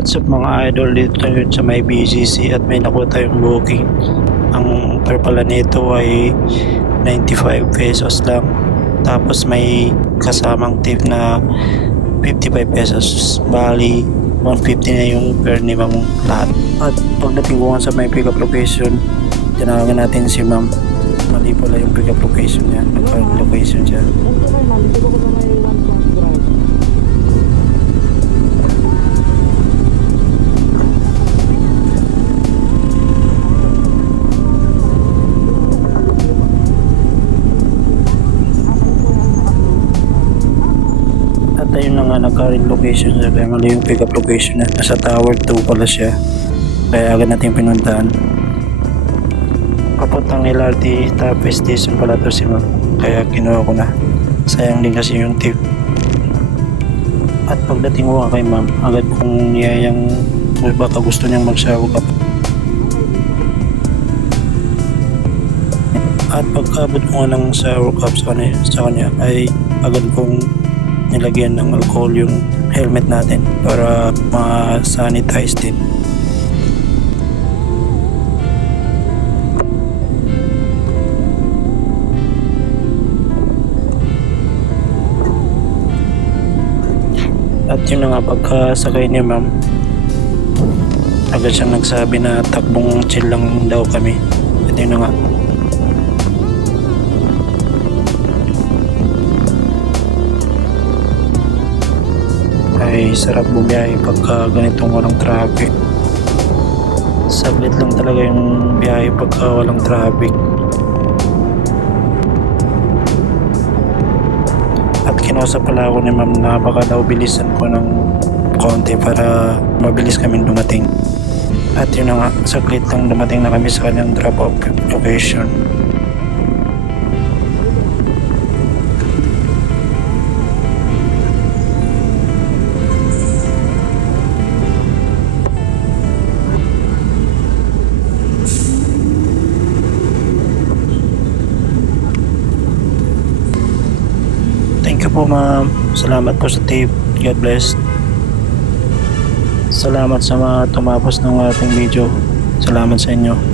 What's up mga idol, dito tayo sa may BGC at may nakuha tayong booking. Ang fare pala nito ay 95 pesos lang. Tapos may kasamang tip na 55 pesos. Bali 150 na yung fare ni ma'am lahat. At pagdating ko nga sa may pick up location, tinawagan natin si ma'am. Mali pala yung pick up location niya. Nag-current location siya. At ayun na nga, nag-current location siya. Kaya mali yung pick up location niya. Nasa tower 2 pala siya. Kaya agad natin pinuntahan. Papuntang LRT top station pala to si ma'am. Kaya kinuha ko na. Sayang din kasi yung tip. At pagdating ko kay ma'am, agad kong niyayang baka gusto niyang mag-shower cup. At pagkabot ko nga ng shower cup sa kanya ay agad kong nilagyan ng alcohol yung helmet natin para ma-sanitize din. At yun na nga, pagkasakay niya ma'am, agad siyang nagsabi na takbong chill lang daw kami. At yun na nga, ay sarap bumiyahe pagka ganitong walang traffic. Saglit lang talaga yung biyahe pagka walang traffic. At kinausap pala ako ni ma'am na baka daw bilisan ko ng konti para mabilis kaming dumating. At yun na nga, saglit lang dumating na kami sa kanyang drop off location. Thank you po ma'am. Salamat po sa tip. God bless. Salamat sa mga tumapos ng ating video. Salamat sa inyo.